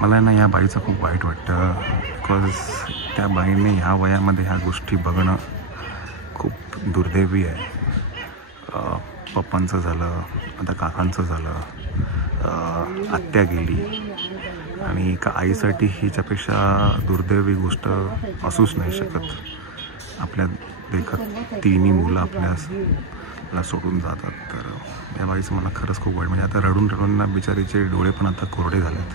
मला ना या बाईचं खूप वाईट वाटतं, बिकॉज त्या बाईने ह्या वयामध्ये ह्या गोष्टी बघणं खूप दुर्दैवी आहे. पप्पांचं झालं, आता काकांचं झालं, आत्या गेली, आणि एका आईसाठी हिच्यापेक्षा दुर्दैवी गोष्ट असूच नाही शकत. आपल्या देखत तिन्ही मुलं आपल्याला सोडून जातात. तर या बाईचं मला खरंच खूप वाईट, म्हणजे आता रडून रडून ना बिचारीचे डोळे पण आता कोरडे झालेत.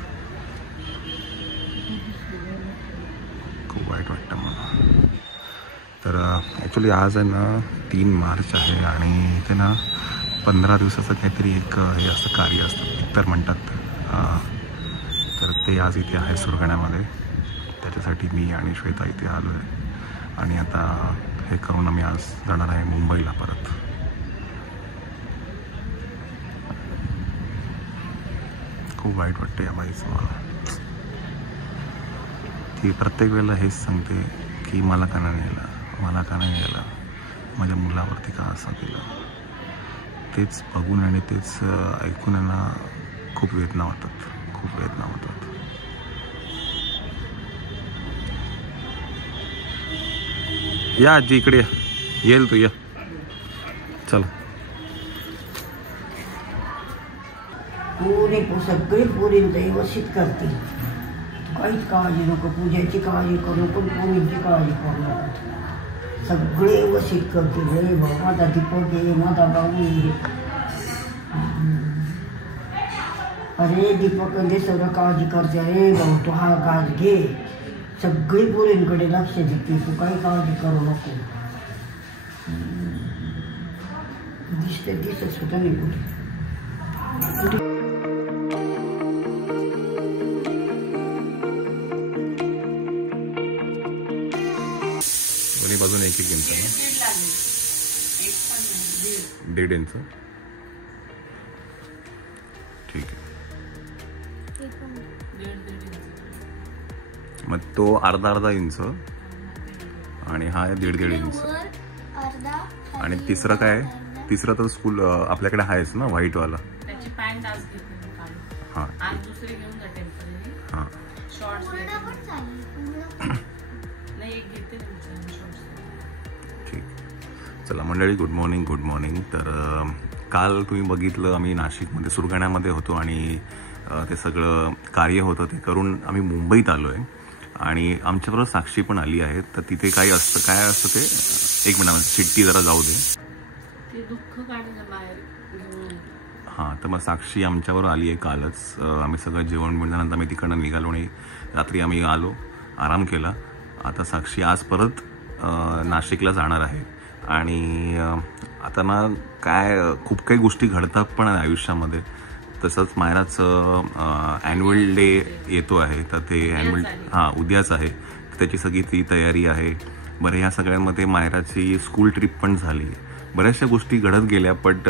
खूप वाईट वाटतं मला. तर ॲक्च्युली आज आहे ना 3 मार्च आहे, आणि इथे ना 15 दिवसाचं काहीतरी एक हे असतं, कार्य असतं, तर म्हणतात. तर ते आज इथे आहे सुरगाण्यामध्ये. त्याच्यासाठी मी आणि श्वेता इथे आलो आहे, आणि आता हे करून आम्ही आज जाणार आहे मुंबईला परत. खूप वाईट वाटतं या बाईचं मला. ती प्रत्येक वेळेला हेच सांगते की मला का नाही नेलं, मला का नाही नेलं, माझ्या मुलावरती का असं केलं. तेच बघून आणि तेच ऐकून ना खूप वेदना होतात, खूप वेदना होतात. या आजी इकडे येईल तू, या चला. पुरी सगळी पोरींचं व्यवस्थित करते, काहीच काळजी नको, पूजाची काळजी करू नको, पोरींची काळजी करू नको, सगळे व्यवस्थित करते. रे माझा दीपक आहे, माझा भाऊ आहे, अरे दीपक दे सगळं काळजी करते. अरे भाऊ तू हा काळजी घे, सगळी पोरींकडे लक्ष देते, तू काही काळजी करू नको. दिसत सुद्धा नाही कुठे. दोन्ही बाजून 1-1 इंच ना, 1.5 इंच. ठीक आहे. मग तो अर्धा इंच, आणि हा आहे 1.5 इंच. आणि तिसरं काय आहे? तिसरं तर स्कूल आपल्याकडे आहेच ना, व्हाईटवाला. त्याची पॅन्ट आज घेतली हां, आज दुसरी घेऊन जा टेम्पररी. हां शॉर्ट्स नाही, एक घेते शॉर्ट्स. ठीक. चला मंडळी, गुड मॉर्निंग, गुड मॉर्निंग. तर काल तुम्ही बघितलं आम्ही नाशिकमध्ये सुरगाण्यामध्ये होतो, आणि ते सगळं कार्य होतं ते करून आम्ही मुंबईत आलो आहे. आणि आमच्याबरोबर साक्षी पण आली आहे. तर तिथे काय असतं, काय असतं ते, एक मिनिट चिठ्ठी जरा जाऊ दे. ते दुःख काढणं बाहेर घेऊन. हां, तर मग साक्षी आमच्याबरोबर आली आहे कालच. आम्ही सगळं जेवण मिळल्यानंतर आम्ही तिकडनं निघालो, आणि रात्री आम्ही आलो, आराम केला. आता साक्षी आज परत नाशिकला जाणार आहे. आणि आता ना काय खूप काही गोष्टी घडतात पण आयुष्यामध्ये. तसंच मायराचं ॲन्युअल डे येतो आहे, तर ते ॲन्युअल उद्याच आहे. त्याची सगळी ती तयारी आहे. बरं, ह्या सगळ्यांमध्ये मायराची स्कूल ट्रिप पण झाली. बऱ्याचशा गोष्टी घडत गेल्या, बट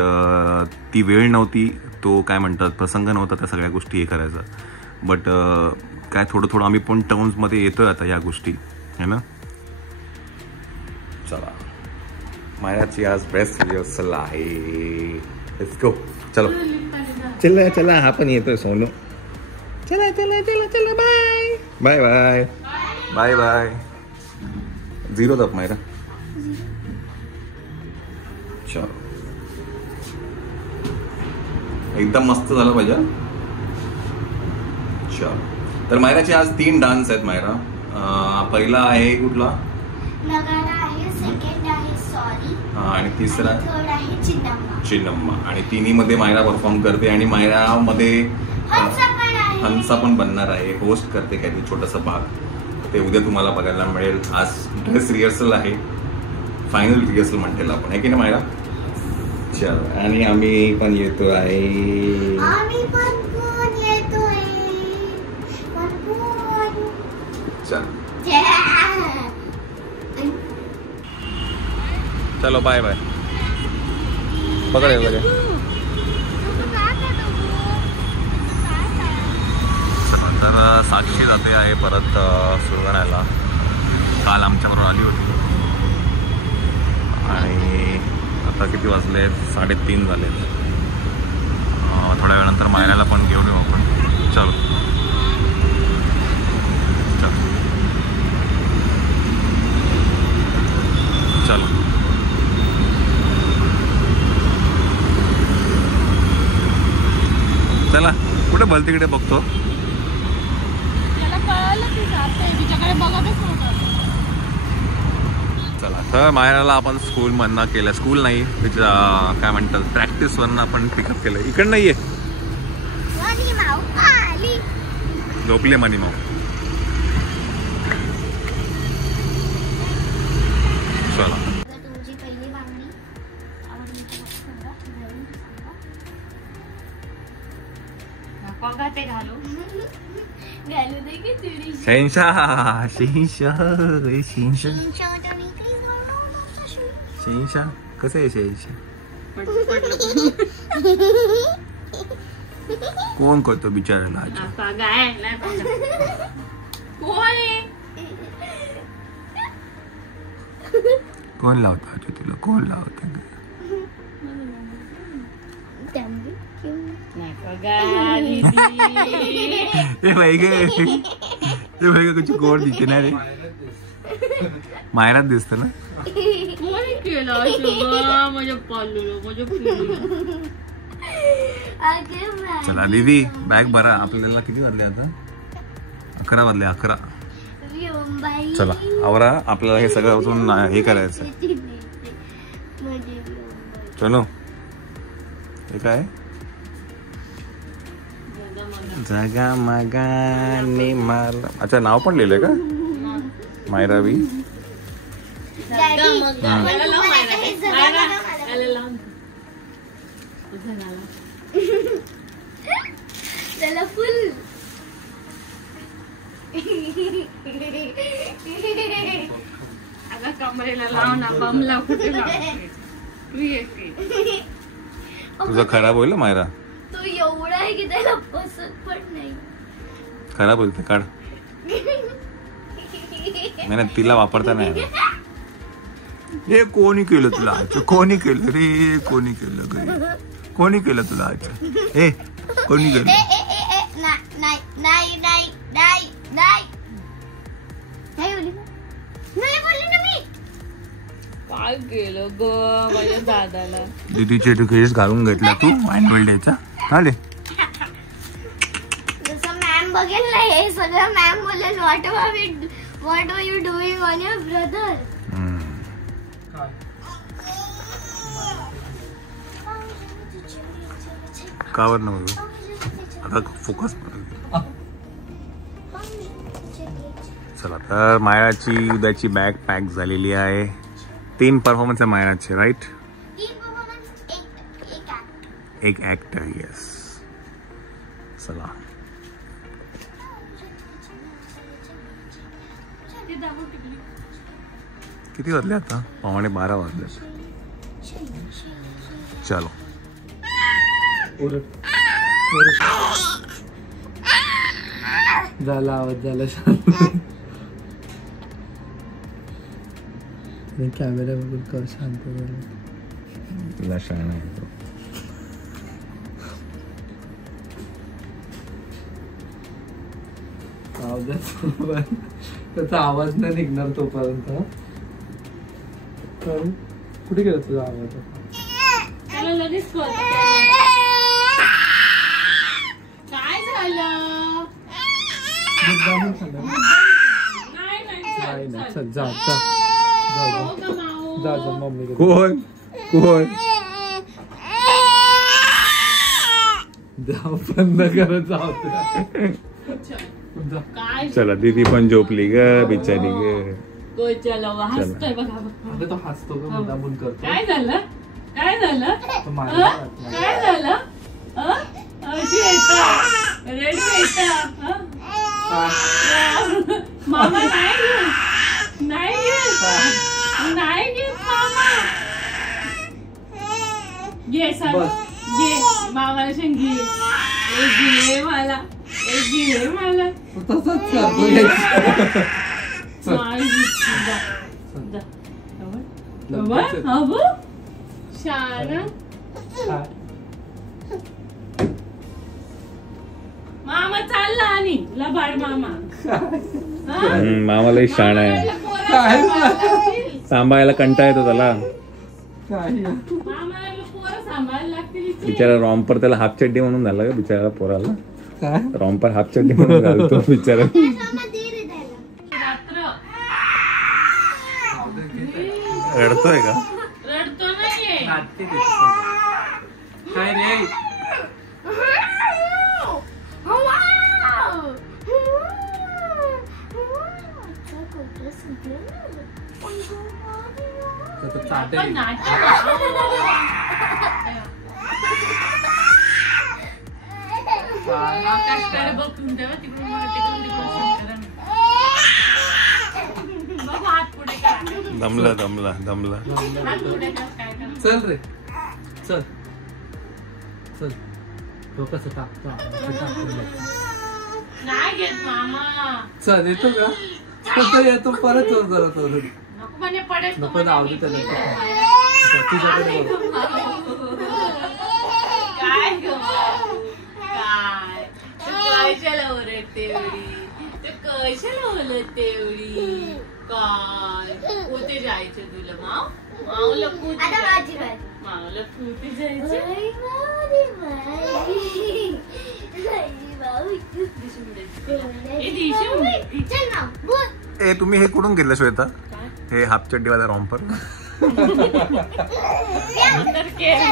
ती वेळ नव्हती, तो काय म्हणतात प्रसंग नव्हता त्या सगळ्या गोष्टी हे करायचा. बट काय थोडं थोडं आम्ही पण टर्म्समध्ये येतोय आता या गोष्टी, है ना. चला, मायराची आज बेस्ट रिहर्सल आहे. Let's go. चलो चला चला, हा पण येतोय सोनू. चला चला चला चला, bye bye bye bye bye. 0 तप मायरा. चलो, एकदम मस्त झालं पाहिजे. चलो, तर मायराचे आज 3 डान्स आहेत मायरा. पहिला आहे कुठला? नगारा आहे, सेकंड आहे सॉरी, आणि तिसरा थर्ड आहे चिन्नम्मा. चिन्नम्मा. आणि तिन्ही मध्ये मायरा परफॉर्म करते, आणि मायरा मध्ये हंसा पण बनणार आहे, होस्ट करते काहीतरी छोटासा भाग. ते उद्या तुम्हाला बघायला मिळेल. आज ड्रेस रिहर्सल आहे, फायनल रिहर्सल म्हणते आपण, आहे की नाही मायरा. चल, आणि आम्ही पण येतो आहे. चल, चलो बाय बाय. पकड लगे. तर साक्षी जाते आहे परत सुरगाण्याला. काल आमच्याबरोबर आली होती, आणि आता किती वाजले? 3:30 झाले. थोड्या वेळानंतर मायराला पण घेऊन येऊ आपण. चलो. चला कुठे भल तिकडे बघतो. त्याला कळलं की जाते तिच्याकडे बघतच नव्हतं. चला तर मायराला आपण स्कूल मधनं केलं, स्कूल नाही तिच्या काय म्हणतात प्रॅक्टिस वरनं आपण पिकअप केलं. इकडं नाहीये झोपले मनी माऊ. चला तुमची पहिली बांगडी आवडली बघा ते घालू घालू दे की तुरी शहनशाह कसं आहे शहनशाह? कोण करतो बिचारायला आज? आता गाय नाही बघा. कोण आहे? कोण लावतो आज तुला? कोण लावतो? नाही बघा दीदी. ए भाई गे कुछ कोण दिसते ना रे. मायरात दिसत ना. कोणी केलं असं माझ्या पालूला माझ्या पिल्लूला? चला दीदी बॅग भरा. आपल्याला किती वाजले आता? 11 वाजले. 11. चला आवरा. आपल्याला हे सगळं उचलून हे करायचं. चलो हे काय जागा मागाने मारला. अच्छा नाव पण लिहिलंय का? मायरावी. त्याला फुल अगं कमरेला लाव ना. बमला कुठे तुझं खराब होईल ना मायरा. तो एवढा आहे की त्याला पसंत पण नाही. खराब होईल ते काढ. नाही तिला वापरता नाही. हे कोणी केलं तुला? कोणी केलं रे? कोणी केलं गे? कोणी केलं तुला आज? हे कोणी केलं? नाही नाही नाही नाही नाही नाही बोलली ना मी. काय केलं ग माझ्या दादाला? दीदीचे केस घालून घेतला तू अॅन्युअल डेचा. चालेल जसं मॅम बघेल ना हे सगळं मॅम बोलेल what are you doing on your brother. कावर ना बघू आता फोकस. चला तर मायराची उद्याची बॅग पॅक झालेली आहे. 3 परफॉर्मन्स आहे मायराचे राईट. एक ऍक्ट आहे. येस चला किती वाजले आता? 11:15 वाजले. चलो झाला आवाज झाला. कॅमेरा बघून कर शांत झाला. तुला शाळा आहे त्याचा आवाज नाही निघणार तोपर्यंत. कुठे गेला तुझा आवाज? त्याला लगेच कळतं. काय झालं? मुद्दामून सांगा. नाही नाही चल जा जा मम्मी. कोण जाऊ बंद करत जाऊ. काय चला दीदी पण झोपली ग बिचारी ग. चलो हसतोय बघा. अगं तो हसतो का मुद्दामून करतो. काय झालं? काय झालं? तो मारला. काय झालं? अशी येतं रेडी येतं. मामा नाही घेत नाही घेत मामा. घे सर घे मामाला शंगी. एक घे मला. तसंच करतो. शाळा मामा चालला आणि लबाड मामा. मामाला शाण आहे. सांभाळायला कंटाळा येतो त्याला. मामाला पोरं सांभाळायला लागतील. बिचारा रॉम्पर त्याला हाफ चड्डी म्हणून झाला का बिचारा पोराला. काय रॉम्पर हाफ चड्डी म्हणून घालतो बिचारा. रात्र रडतोय का? रडतो नाहीये. नाटके ते सगळं. काय रे तर चाटेल. पण नाटक कष्टाने बघून तेव्हा तिकडून मला तिकडून शंकरन. बघ हात पुढे करा. दमला दमला दमला. हात पुढे करा काय करा. चल रे चल चल डोकं टाक नाही घेत मामा. चल येतो का फक्त येतो परत चोर जरा तो नको म्हणे पडेल नको जाऊ दे त्याला. तुझ्याकडे बघ. काय ग काय तू कशाला ओरडते एवढी. तू कशाला ओरडते एवढी काय. कुठे जायचं तुला माव. मावला कुठे आता माझी बारी. मावला कुठे जायचं. ए दिशू चल ना बोल. ए तुम्ही हे कुठून घेतलं श्वेता? हे हाफ चड्डीवाला रॉम्पर. तर केलं.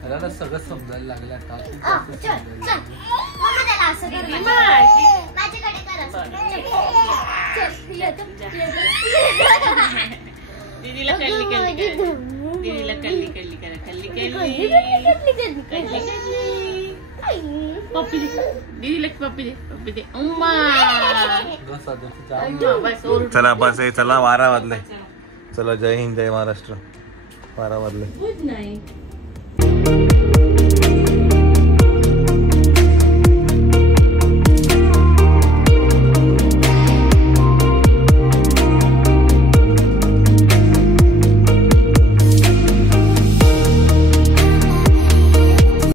त्याला सगळं समजायला लागलं आता. चल चल मम्मा त्याला असं कर. माझ्याकडे कर असं. चल येतो. दीदीला कल्ली कल्ली करा. दीदीला कल्ली कल्ली करा. कल्ली कल्ली कल्ली कल्ली. पप्पी दे दीदीला. पप्पी दे पप्पी दे. उम्मा बस ओरडू. चला बस आहे. चला 12 वाजले. चला जय हिंद जय महाराष्ट्र. 12 वाजले. Good night.